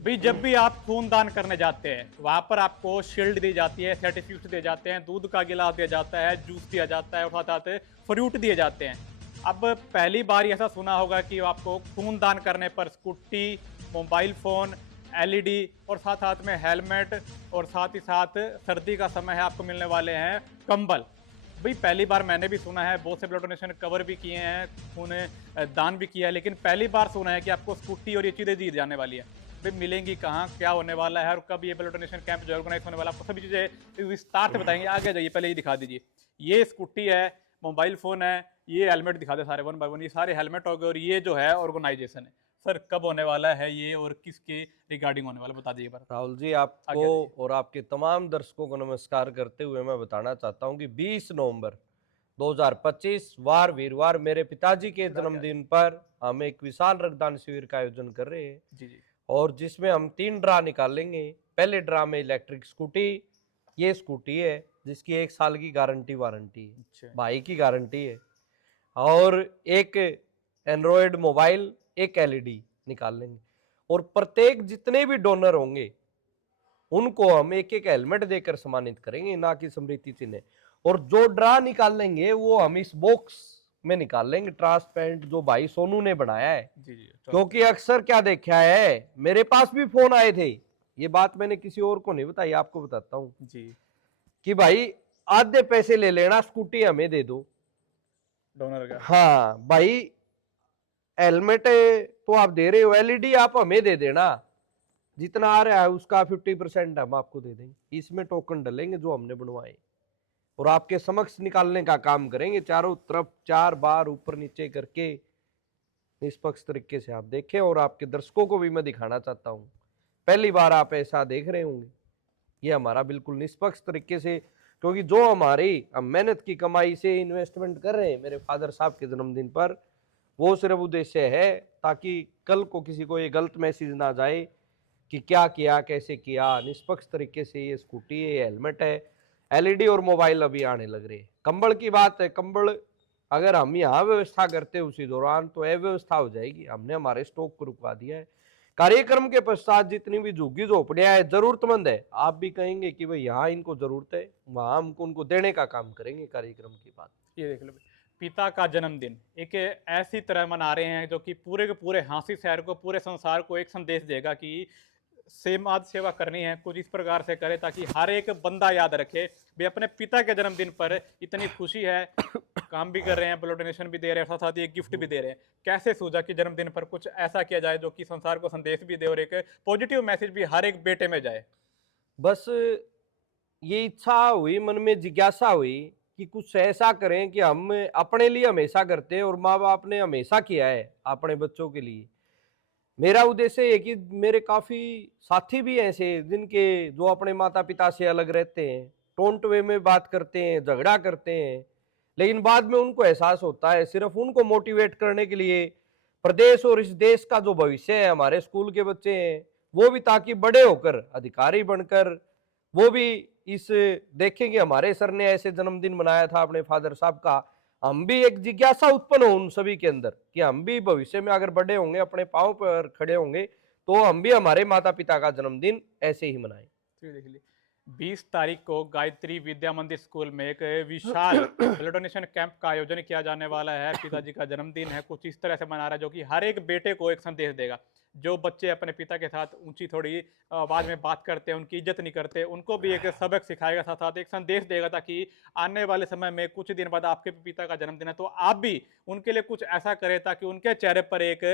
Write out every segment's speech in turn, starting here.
भाई जब भी आप खून दान करने जाते हैं वहां पर आपको शील्ड दी जाती है, सर्टिफिकेट दिए जाते हैं, दूध का गिलास दिया जाता है, जूस दिया जाता है और साथ साथ फ्रूट दिए जाते हैं। अब पहली बार ऐसा सुना होगा कि आपको खून दान करने पर स्कूटी, मोबाइल फोन, एलईडी और साथ साथ में हेलमेट और साथ ही साथ सर्दी का समय है आपको मिलने वाले हैं कंबल। भाई पहली बार मैंने भी सुना है, बहुत से ब्लड डोनेशन कवर भी किए हैं, खून दान भी किया है, लेकिन पहली बार सुना है कि आपको स्कूटी और ये चीज़ें दी जाने वाली है। भाई मिलेंगी कहाँ, क्या होने वाला है और कब ये ब्लड डोनेशन कैंप जो ऑर्गेनाइज होने वाला है, आपको सभी चीज़ें विस्तार से बताएंगे। आगे जाइए, पहले ये दिखा दीजिए। ये स्कूटी है, मोबाइल फोन है, ये हेलमेट दिखा दे सारे वन बाय वन, ये सारे हेलमेट हो गए और ये जो है ऑर्गेनाइजेशन है। सर कब होने वाला है ये और किसके रिगार्डिंग होने वाला, बता दीजिए बार। राहुल जी, आपको आगे आ जाइए। और आपके तमाम दर्शकों को नमस्कार करते हुए मैं बताना चाहता हूं कि 20 नवंबर 2025 वार वीरवार मेरे पिताजी के आगे आ जाइए। जन्मदिन पर हम एक विशाल रक्तदान शिविर का आयोजन कर रहे हैं। जी जी। और जिसमें हम 3 ड्रा निकालेंगे। पहले ड्रा में इलेक्ट्रिक स्कूटी, ये स्कूटी है जिसकी 1 साल की गारंटी वारंटी है, अच्छा। भाई की गारंटी है। और एक एंड्रॉयड मोबाइल, एक एलईडी निकाल लेंगे। और प्रत्येक जितने भी डोनर होंगे उनको हम एक एक हेलमेट देकर सम्मानित करेंगे, ना कि स्मृति चिन्ह। और जो ड्रा निकाल लेंगे वो हम इस बॉक्स में निकाल लेंगे, ट्रांसपेरेंट, जो भाई सोनू ने बनाया है। जी जी चलो। क्योंकि अक्सर क्या देखा है, मेरे पास भी फोन आए थे, ये बात मैंने किसी और को नहीं बताई, आपको बताता हूं जी। कि भाई आधे पैसे ले लेना, स्कूटी हमें दे दो। डोनर का। हाँ भाई, हेलमेट तो आप दे रहे हो, एलईडी आप हमें दे देना, जितना आ रहा है उसका 50% हम आपको दे देंगे। इसमें टोकन डलेंगे जो हमने बनवाए और आपके समक्ष निकालने का काम करेंगे, चारों तरफ 4 बार ऊपर नीचे करके निष्पक्ष तरीके से आप देखें। और आपके दर्शकों को भी मैं दिखाना चाहता हूं, पहली बार आप ऐसा देख रहे होंगे, ये हमारा बिल्कुल निष्पक्ष तरीके से, क्योंकि जो हमारी हम मेहनत की कमाई से इन्वेस्टमेंट कर रहे हैं मेरे फादर साहब के जन्मदिन पर, वो सिर्फ उद्देश्य है ताकि कल को किसी को ये गलत मैसेज ना जाए कि क्या किया कैसे किया। निष्पक्ष तरीके से ये स्कूटी है, ये हेलमेट है, एलईडी और मोबाइल अभी आने लग रहे हैं। कंबल की बात है, कंबल अगर हम यहाँ व्यवस्था करते उसी दौरान तो अव्यवस्था हो जाएगी, हमने हमारे स्टॉक को रुकवा दिया है। कार्यक्रम के पश्चात जितनी भी झुग्गी झोपड़ियां है, जरूरतमंद है, आप भी कहेंगे कि भाई यहाँ इनको जरूरत है, वहां हम उनको देने का काम करेंगे कार्यक्रम के बाद। ये देख लो, पिता का जन्मदिन एक ऐसी तरह मना रहे हैं जो कि पूरे के पूरे हाँसी शहर को, पूरे संसार को एक संदेश देगा कि समाज सेवा करनी है, कुछ इस प्रकार से करे ताकि हर एक बंदा याद रखे भाई अपने पिता के जन्मदिन पर इतनी खुशी है, काम भी कर रहे हैं, ब्लड डोनेशन भी दे रहे हैं, साथ साथ एक गिफ्ट भी दे रहे हैं। कैसे सूझा कि जन्मदिन पर कुछ ऐसा किया जाए जो कि संसार को संदेश भी दे और एक पॉजिटिव मैसेज भी हर एक बेटे में जाए। बस ये इच्छा हुई, मन में जिज्ञासा हुई कि कुछ ऐसा करें कि हम अपने लिए हमेशा करते हैं और माँ बाप ने हमेशा किया है अपने बच्चों के लिए। मेरा उद्देश्य है कि मेरे काफी साथी भी ऐसे जिनके जो अपने माता पिता से अलग रहते हैं, टोंट वे में बात करते हैं, झगड़ा करते हैं, लेकिन बाद में उनको एहसास होता है, सिर्फ उनको मोटिवेट करने के लिए प्रदेश और इस देश का जो भविष्य है, हमारे स्कूल के बच्चे हैं, वो भी ताकि बड़े होकर अधिकारी बनकर वो भी इस देखें कि हमारे सर ने ऐसे जन्मदिन मनाया था अपने फादर साहब का। हम भी एक जिज्ञासा उत्पन्न हो उन सभी के अंदर कि हम भी भविष्य में अगर बड़े होंगे, अपने पांव पर खड़े होंगे, तो हम भी हमारे माता पिता का जन्मदिन ऐसे ही मनाएं। तो देख ली 20 तारीख को गायत्री विद्या मंदिर स्कूल में एक विशाल ब्लड डोनेशन कैंप का आयोजन किया जाने वाला है। पिताजी का जन्मदिन है, कुछ इस तरह से मना रहा है जो कि हर एक बेटे को एक संदेश देगा। जो बच्चे अपने पिता के साथ ऊंची थोड़ी आवाज में बात करते हैं, उनकी इज्जत नहीं करते, उनको भी एक सबक सिखाएगा, साथ साथ एक संदेश देगा ताकि आने वाले समय में कुछ दिन बाद आपके पिता का जन्मदिन है तो आप भी उनके लिए कुछ ऐसा करें ताकि उनके चेहरे पर एक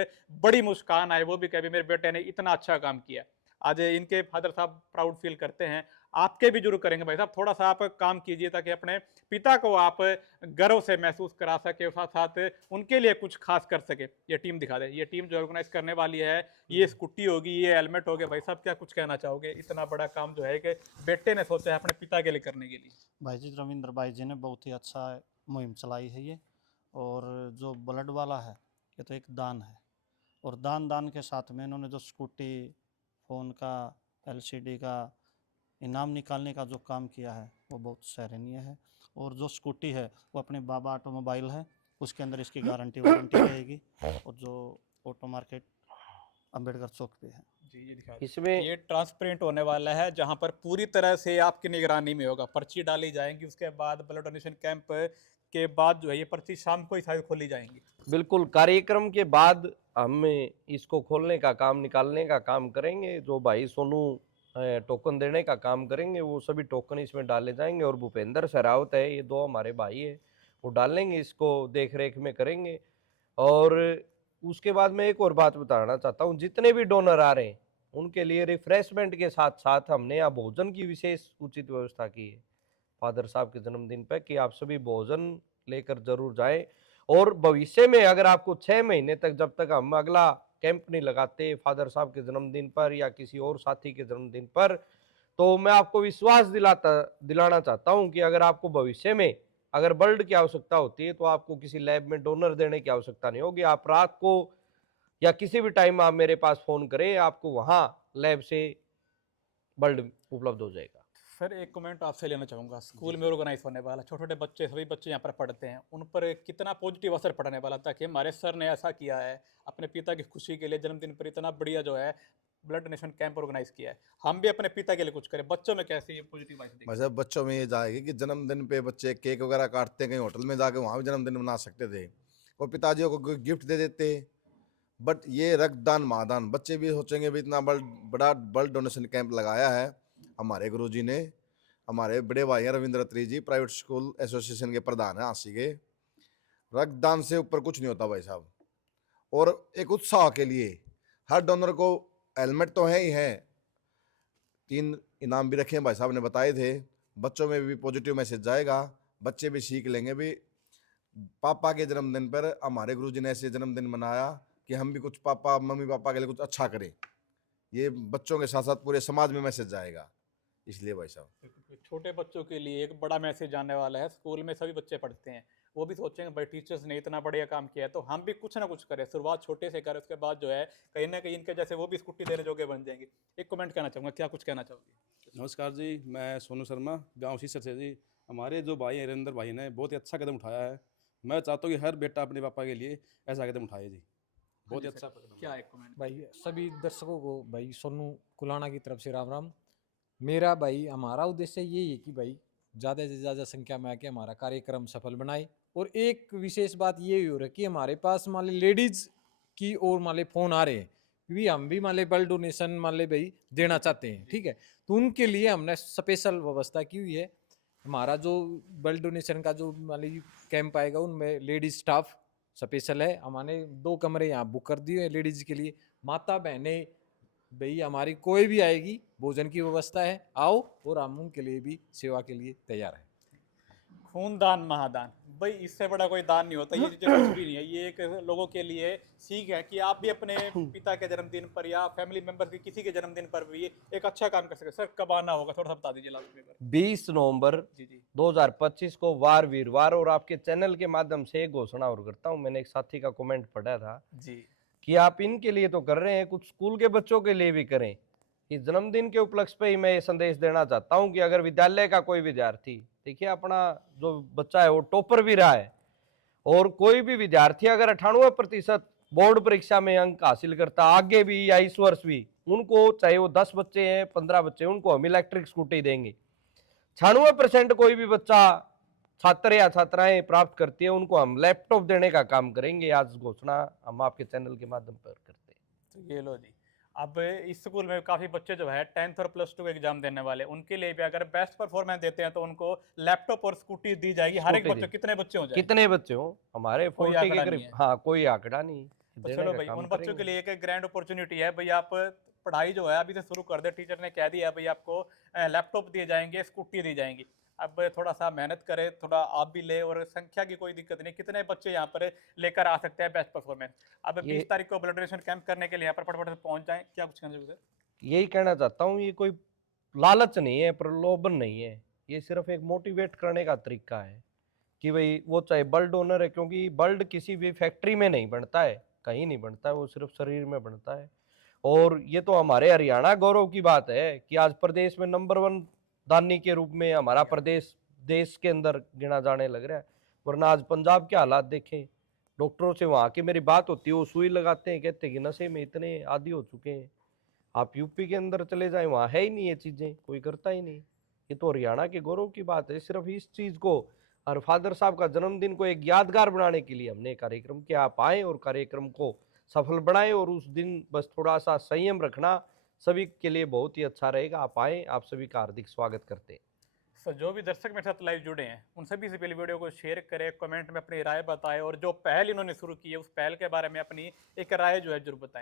बड़ी मुस्कान आए, वो भी कभी मेरे बेटे ने इतना अच्छा काम किया। आज इनके फादर साहब प्राउड फील करते हैं, आपके भी जरूर करेंगे भाई साहब। थोड़ा सा आप काम कीजिए ताकि अपने पिता को आप गर्व से महसूस करा सके और साथ साथ उनके लिए कुछ खास कर सके। ये टीम दिखा दे, ये टीम जो ऑर्गेनाइज करने वाली है, ये स्कूटी होगी, ये हेलमेट हो गया। भाई साहब क्या कुछ कहना चाहोगे, इतना बड़ा काम जो है कि बेटे ने सोचा है अपने पिता के लिए करने के लिए। भाई जी, रविंद्र भाई जी ने बहुत ही अच्छा मुहिम चलाई है ये। और जो ब्लड वाला है, ये तो एक दान है। और दान दान के साथ में इन्होंने जो स्कूटी, फ़ोन का, एलसीडी का इनाम निकालने का जो काम किया है वो बहुत सराहनीय है। और जो स्कूटी है वो अपने बाबा ऑटोमोबाइल है, उसके अंदर इसकी गारंटी वारंटी रहेगी। और जो ऑटो मार्केट अम्बेडकर चौक पे है। जी, ये दिखा इसमें ये ट्रांसपेरेंट होने वाला है, जहाँ पर पूरी तरह से आपकी निगरानी में होगा। पर्ची डाली जाएँगी, उसके बाद ब्लड डोनेशन कैंप के बाद जो है ये पर्ची शाम को ही शायद खोली जाएँगी। बिल्कुल कार्यक्रम के बाद हम इसको खोलने का काम, निकालने का काम करेंगे। जो भाई सोनू टोकन देने का काम करेंगे, वो सभी टोकन इसमें डाले जाएंगे। और भूपेंद्र सरावत है, ये दो हमारे भाई है, वो डालेंगे, इसको देख रेख में करेंगे। और उसके बाद मैं एक और बात बताना चाहता हूँ, जितने भी डोनर आ रहे हैं उनके लिए रिफ्रेशमेंट के साथ साथ हमने यहाँ भोजन की विशेष उचित व्यवस्था की है फादर साहब के जन्मदिन पर, कि आप सभी भोजन लेकर जरूर जाएं। और भविष्य में अगर आपको 6 महीने तक, जब तक हम अगला कैंप नहीं लगाते फादर साहब के जन्मदिन पर या किसी और साथी के जन्मदिन पर, तो मैं आपको विश्वास दिलाना चाहता हूं कि अगर आपको भविष्य में अगर ब्लड की आवश्यकता होती है तो आपको किसी लैब में डोनर देने की आवश्यकता नहीं होगी। आप रात को या किसी भी टाइम आप मेरे पास फोन करें, आपको वहां लैब से ब्लड उपलब्ध हो जाएगा। सर एक कमेंट आपसे लेना चाहूँगा, स्कूल में ऑर्गेनाइज होने वाला, छोटे छोटे बच्चे, सभी बच्चे यहाँ पर पढ़ते हैं, उन पर कितना पॉजिटिव असर पड़ने वाला, ताकि हमारे सर ने ऐसा किया है अपने पिता की खुशी के लिए जन्मदिन पर इतना बढ़िया जो है ब्लड डोनेशन कैंप ऑर्गेनाइज किया है, हम भी अपने पिता के लिए कुछ करें। बच्चों में कैसे ये पॉजिटिव वाइब देखें? मतलब बच्चों में ये जाएगी कि जन्मदिन पे बच्चे केक वगैरह काटते हैं, कहीं होटल में जाके वहाँ भी जन्मदिन मना सकते थे और पिताजियों को गिफ्ट दे देते। बट ये रक्तदान महादान, बच्चे भी सोचेंगे भी इतना बड़ा ब्लड डोनेशन कैंप लगाया है हमारे गुरुजी ने। हमारे बड़े भाई हैं रविंद्र अत्री जी, प्राइवेट स्कूल एसोसिएशन के प्रधान हैं आसी के। रक्तदान से ऊपर कुछ नहीं होता भाई साहब। और एक उत्साह के लिए हर डोनर को हेलमेट तो है ही है, 3 इनाम भी रखे हैं भाई साहब ने बताए थे। बच्चों में भी पॉजिटिव मैसेज जाएगा, बच्चे भी सीख लेंगे भी पापा के जन्मदिन पर हमारे गुरुजी ने ऐसे जन्मदिन मनाया कि हम भी कुछ पापा मम्मी पापा के लिए कुछ अच्छा करें। ये बच्चों के साथ साथ पूरे समाज में मैसेज जाएगा, इसलिए भाई साहब। छोटे बच्चों के लिए एक बड़ा मैसेज आने वाला है। स्कूल में सभी बच्चे पढ़ते हैं, वो भी सोचेंगे भाई टीचर्स ने इतना बढ़िया काम किया है तो हम भी कुछ ना कुछ करें। शुरुआत छोटे से करें, उसके बाद जो है कहीं ना कहीं इनके जैसे वो भी स्कूटी देने जोगे बन जाएंगे। एक कमेंट कहना चाहूँगा, क्या कुछ कहना चाहोगे? नमस्कार जी, मैं सोनू शर्मा, गांव शीसर से जी। हमारे जो भाई हैं हरिंदर भाई ने बहुत ही अच्छा कदम उठाया है। मैं चाहता हूँ कि हर बेटा अपने पापा के लिए ऐसा कदम उठाए जी। बहुत ही अच्छा कदम। क्या एक कमेंट? भाई सभी दर्शकों को भाई सोनू कुलाना की तरफ से राम राम। मेरा भाई हमारा उद्देश्य यही है कि भाई ज़्यादा से ज़्यादा संख्या में आके हमारा कार्यक्रम सफल बनाए। और एक विशेष बात ये हो रही है कि हमारे पास मान ली लेडीज़ की और मान ली फ़ोन आ रहे हैं, क्योंकि हम भी मान ली ब्लड डोनेशन मान ली भाई देना चाहते हैं, ठीक है। तो उनके लिए हमने स्पेशल व्यवस्था की हुई है। हमारा जो ब्लड डोनेशन का जो मान ली कैंप आएगा उनमें लेडीज स्टाफ स्पेशल है। हमने 2 कमरे यहाँ बुक कर दिए हैं लेडीज के लिए। माता बहनें भाई हमारी कोई भी आएगी, भोजन की व्यवस्था है, आओ, और हम उनके लिए भी सेवा के लिए तैयार हैं। खूनदान महादान, भाई इससे बड़ा कोई दान नहीं होता। ये चीज़ें कुछ भी नहीं है, ये एक लोगों के लिए सीख है कि आप भी अपने पिता के जन्मदिन पर या फैमिली मेंबर के किसी के जन्मदिन पर भी एक अच्छा काम कर सकते। सर कब आना होगा, थोड़ा सा बता दीजिए लास्ट में। 20 नवंबर जी जी 2025 को वार वीरवार। और आपके चैनल के माध्यम से एक घोषणा और करता हूँ, मैंने एक साथी का कमेंट पढ़ा था जी कि आप इनके लिए तो कर रहे हैं, कुछ स्कूल के बच्चों के लिए भी करें। इस जन्मदिन के उपलक्ष्य पे ही मैं ये संदेश देना चाहता हूं कि अगर विद्यालय का कोई विद्यार्थी, देखिए अपना जो बच्चा है वो टॉपर भी रहा है, और कोई भी विद्यार्थी अगर 98% बोर्ड परीक्षा में अंक हासिल करता आगे भी या इस वर्ष भी, उनको चाहे वो 10 बच्चे हैं 15 बच्चे, उनको हम इलेक्ट्रिक स्कूटी देंगे। 96% कोई भी बच्चा छात्र या छात्राएं प्राप्त करती है, उनको हम लैपटॉप देने का काम करेंगे। आज घोषणा हम आपके चैनल के माध्यम पर करते हैं। तो ये लो जी। अब इस स्कूल में काफ़ी बच्चे जो है 10th और +2 का एग्जाम देने वाले, उनके लिए भी अगर बेस्ट परफॉर्मेंस देते हैं तो उनको लैपटॉप और स्कूटी दी जाएगी। हर एक स्कूटी बच्चे, दी। कितने बच्चे हो जाए? कितने बच्चे हो हमारे कोई 40 आंकड़ा के नहीं करीब, है। हाँ कोई आंकड़ा नहीं। तो देने चलो का भाई, काम उन बच्चों करेंगे। के लिए एक ग्रैंड अपॉर्चुनिटी है भाई, आप पढ़ाई जो है अभी से शुरू कर दे। टीचर ने कह दिया भाई आपको लैपटॉप दिए जाएंगे, स्कूटी दी जाएंगी। अब थोड़ा सा मेहनत करें, थोड़ा आप भी ले, और संख्या की कोई दिक्कत नहीं, कितने बच्चे यहाँ पर लेकर आ सकते हैं बेस्ट परफॉर्मेंस। अब 20 तारीख को ब्लड डोनेशन कैंप करने के लिए यहाँ पर फटाफट से पहुंच जाएं। क्या कुछ कहना चाहिए सर? यही कहना चाहता हूँ, ये कोई लालच नहीं है, प्रलोभन नहीं है, ये सिर्फ एक मोटिवेट करने का तरीका है कि भाई वो चाहे ब्लड डोनर है, क्योंकि ब्लड किसी भी फैक्ट्री में नहीं बनता है, कहीं नहीं बनता है, वो सिर्फ शरीर में बनता है। और ये तो हमारे हरियाणा गौरव की बात है कि आज प्रदेश में नंबर 1 दानी के रूप में हमारा प्रदेश देश के अंदर गिना जाने लग रहा है। वरना आज पंजाब के हालात देखें, डॉक्टरों से वहाँ की मेरी बात होती है, वो सुई लगाते हैं, कहते हैं कि नशे में इतने आदी हो चुके हैं। आप यूपी के अंदर चले जाएं, वहाँ है ही नहीं ये चीजें, कोई करता ही नहीं। ये तो हरियाणा के गौरव की बात है। सिर्फ इस चीज को और फादर साहब का जन्मदिन को एक यादगार बनाने के लिए हमने कार्यक्रम किया। आप आए और कार्यक्रम को सफल बनाए, और उस दिन बस थोड़ा सा संयम रखना, सभी के लिए बहुत ही अच्छा रहेगा। आप आए, आप सभी का हार्दिक स्वागत करते हैं। सर जो भी दर्शक मेरे साथ लाइव जुड़े हैं उन सभी से पहले वीडियो को शेयर करें, कमेंट में अपनी राय बताएं, और जो पहल इन्होंने शुरू की है उस पहल के बारे में अपनी एक राय जो है जरूर बताएं।